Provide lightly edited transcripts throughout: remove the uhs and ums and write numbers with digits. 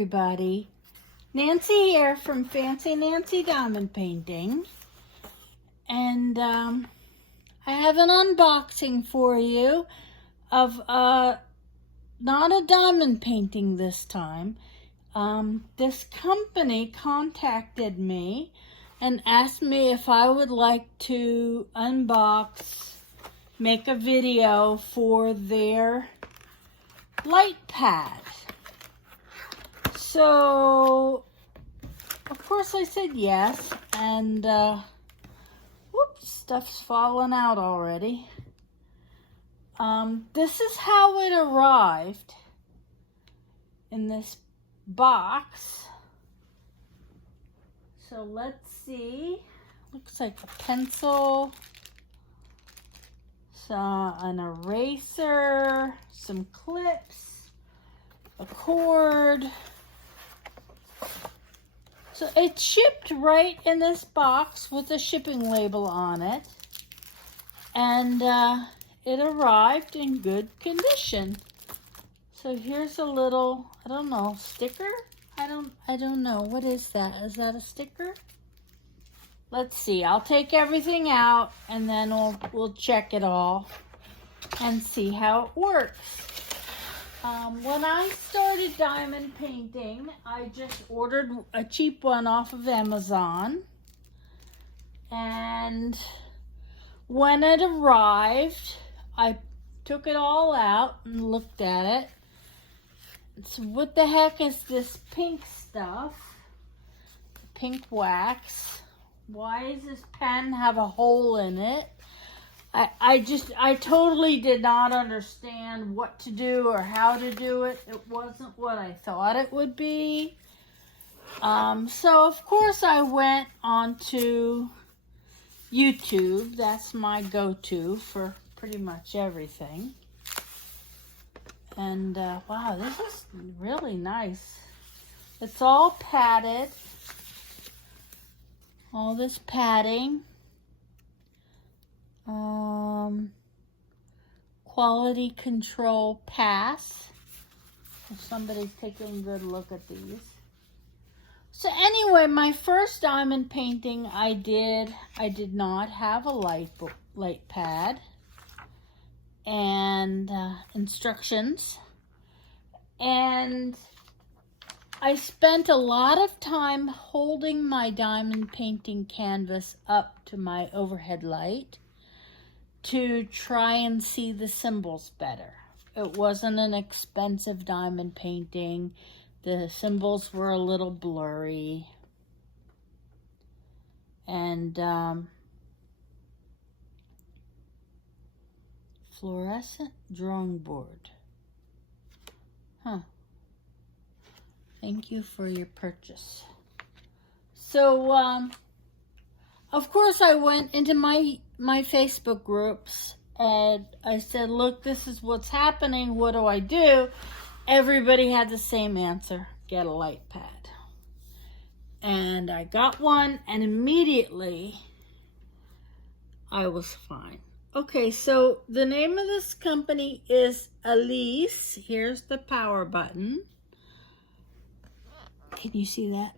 everybody. Nancy here from Fancy Nancy Diamond Painting. And I have an unboxing for you of not a diamond painting this time. This company contacted me and asked me if I would like to unbox, make a video for their light pad. So, of course I said yes, and whoops, stuff's fallen out already. This is how it arrived in this box. So let's see. Looks like a pencil, an eraser, some clips, a cord. So it's shipped right in this box with a shipping label on it. And it arrived in good condition. So here's a little, I don't know, sticker? I don't know. What is that? Is that a sticker? Let's see. I'll take everything out and then we'll check it all and see how it works. When I started diamond painting, I just ordered a cheap one off of Amazon. And when it arrived, I took it all out and looked at it. So what the heck is this pink stuff? Pink wax. Why does this pen have a hole in it? I totally did not understand what to do or how to do it. It wasn't what I thought it would be. So of course I went onto YouTube. That's my go-to for pretty much everything. And wow, this is really nice. It's all padded. All this padding. Quality control pass. If somebody's taking a good look at these. So anyway, my first diamond painting I did not have a light pad and instructions. And I spent a lot of time holding my diamond painting canvas up to my overhead light to try and see the symbols better. It wasn't an expensive diamond painting. The symbols were a little blurry. And fluorescent drawing board. Huh. Thank you for your purchase. So, of course, I went into my Facebook groups and I said, look, this is what's happening. What do I do? Everybody had the same answer. Get a light pad. And I got one and immediately I was fine. Okay, so the name of this company is Ellice. Here's the power button. Can you see that?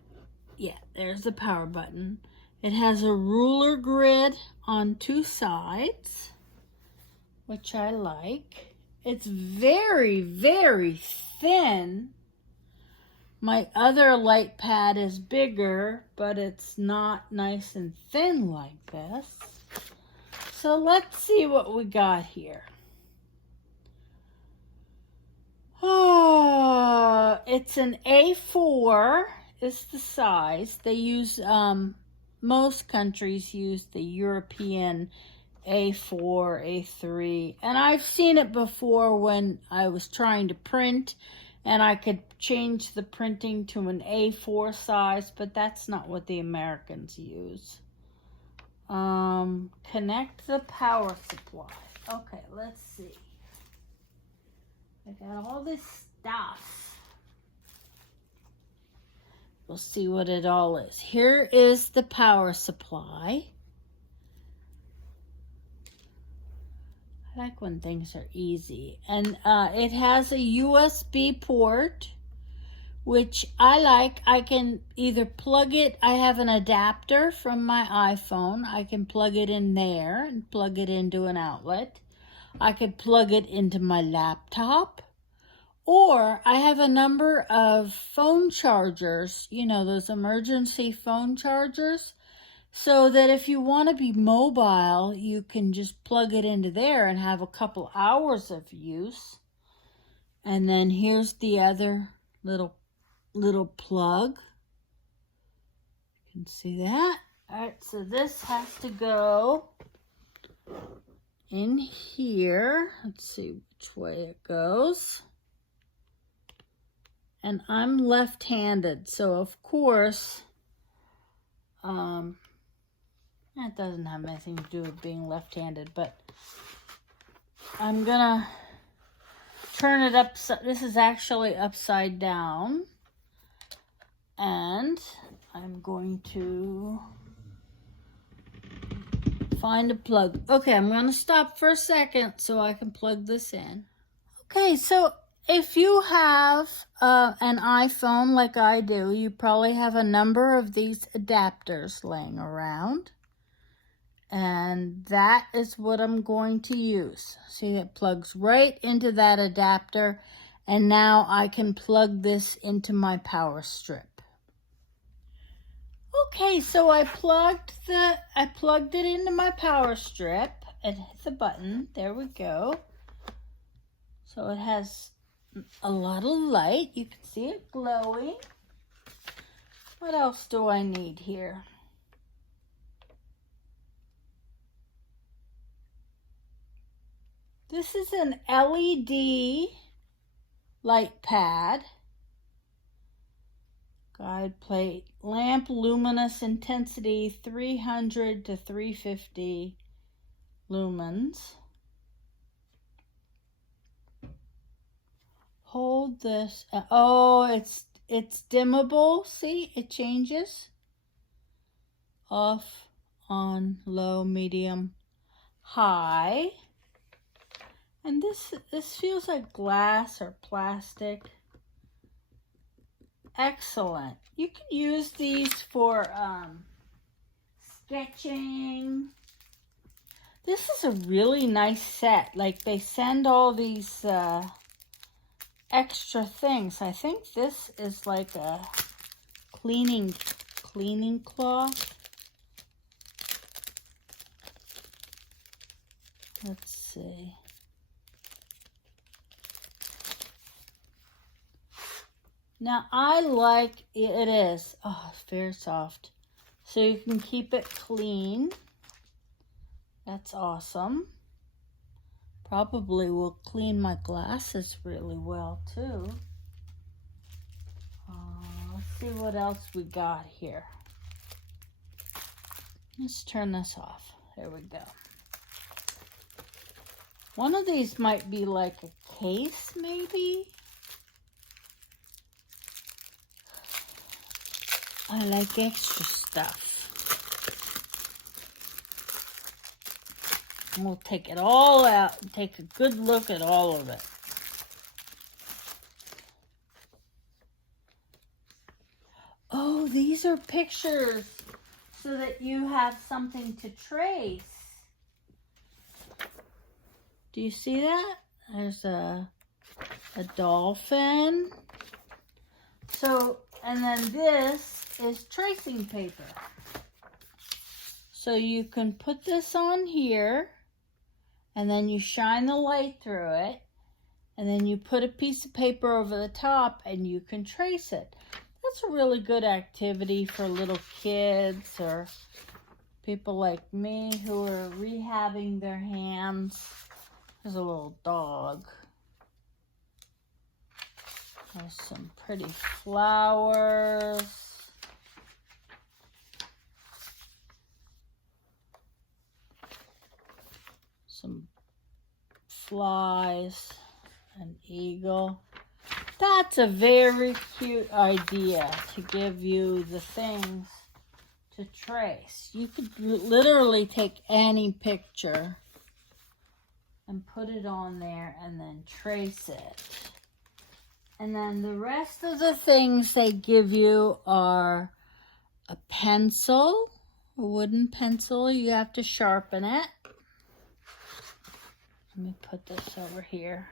Yeah, there's the power button. It has a ruler grid on two sides, which I like. It's very, very thin. My other light pad is bigger, but it's not nice and thin like this. So let's see what we got here. Oh, it's an A4 is the size. They use, most countries use the European A4, A3. And I've seen it before when I was trying to print and I could change the printing to an A4 size, but that's not what the Americans use. Connect the power supply. Okay, let's see. I got all this stuff. We'll see what it all is. Here is the power supply. I like when things are easy. And it has a USB port which I like. I can either plug it, I have an adapter from my iPhone. I can plug it in there and plug it into an outlet. I could plug it into my laptop. Or I have a number of phone chargers, you know, those emergency phone chargers, so that if you want to be mobile, you can just plug it into there and have a couple hours of use. And then here's the other little plug. You can see that. All right, so this has to go in here. Let's see which way it goes. And I'm left-handed, so of course, that doesn't have anything to do with being left-handed, but I'm gonna turn it up. This is actually upside down, and I'm going to find a plug. Okay, I'm gonna stop for a second so I can plug this in. Okay, so if you have an iPhone like I do, you probably have a number of these adapters laying around. And that is what I'm going to use. See, it plugs right into that adapter. And now I can plug this into my power strip. Okay, so I plugged it into my power strip and hit the button. There we go. So it has a lot of light. You can see it glowing. What else do I need here? This is an LED light pad. Guide plate. Lamp luminous intensity 300 to 350 lumens. Hold this. Oh, it's dimmable. See, it changes. Off, on, low, medium, high. And this feels like glass or plastic. Excellent. You can use these for sketching. This is a really nice set. Like, they send all these extra things. I think this is like a cleaning cloth. Let's see. Now I like it is. Oh, it's very soft. So you can keep it clean. That's awesome. Probably will clean my glasses really well too. Let's see what else we got here. Let's turn this off. There we go. One of these might be like a case, maybe. I like extra stuff. And we'll take it all out and take a good look at all of it. Oh, these are pictures so that you have something to trace. Do you see that? There's a dolphin. So, and then this is tracing paper. So you can put this on here, and then you shine the light through it, and then you put a piece of paper over the top and you can trace it. That's a really good activity for little kids or people like me who are rehabbing their hands. There's a little dog. There's some pretty flowers. Some flies, an eagle. That's a very cute idea to give you the things to trace. You could literally take any picture and put it on there and then trace it. And then the rest of the things they give you are a pencil, a wooden pencil. You have to sharpen it. Let me put this over here.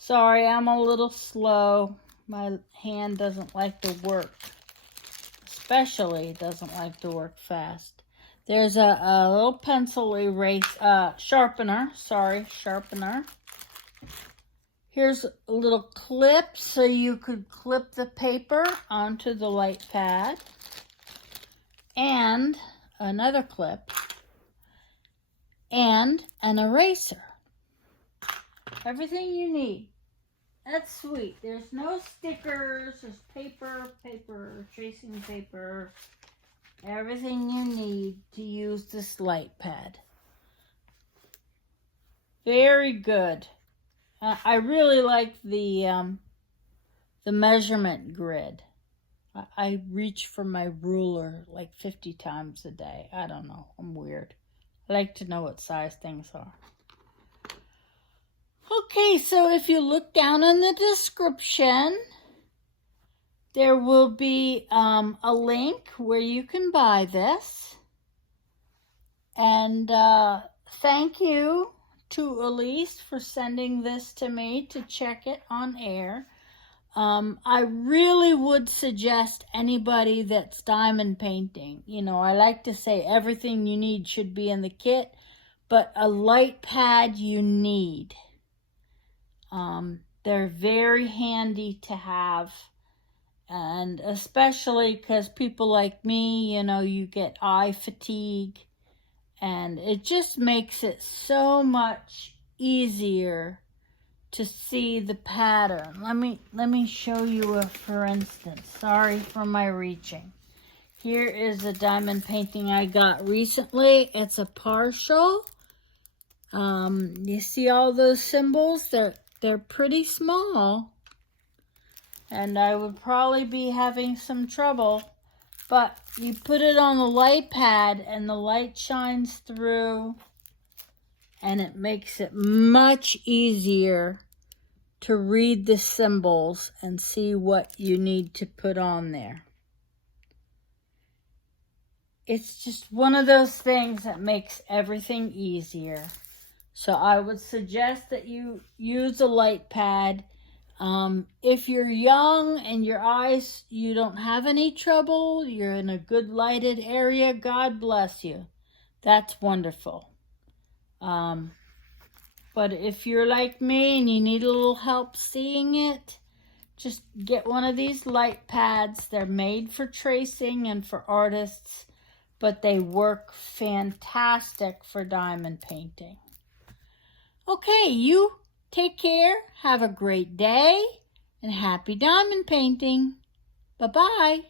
Sorry, I'm a little slow. My hand doesn't like to work. Especially doesn't like to work fast. There's a little pencil sharpener. Here's a little clip so you could clip the paper onto the light pad. And another clip. And an eraser. Everything you need. That's sweet. There's no stickers. There's paper, tracing paper. Everything you need to use this light pad. Very good. I really like the measurement grid. I reach for my ruler like 50 times a day. I don't know. I'm weird. I like to know what size things are. Okay, so if you look down in the description, there will be a link where you can buy this. And thank you to Ellice for sending this to me to check it on air. I really would suggest anybody that's diamond painting. You know, I like to say everything you need should be in the kit, but a light pad you need. They're very handy to have, and especially because people like me, you know, you get eye fatigue, and it just makes it so much easier to see the pattern. Let me show you for instance. Sorry for my reaching. Here is a diamond painting I got recently. It's a partial. You see all those symbols? They're pretty small, and I would probably be having some trouble, but you put it on the light pad and the light shines through, and it makes it much easier to read the symbols and see what you need to put on there. It's just one of those things that makes everything easier. So I would suggest that you use a light pad. If you're young and your eyes, you don't have any trouble, you're in a good lighted area, God bless you. That's wonderful. But if you're like me and you need a little help seeing it, just get one of these light pads. They're made for tracing and for artists, but they work fantastic for diamond painting. Okay, you take care, have a great day, and happy diamond painting. Bye-bye.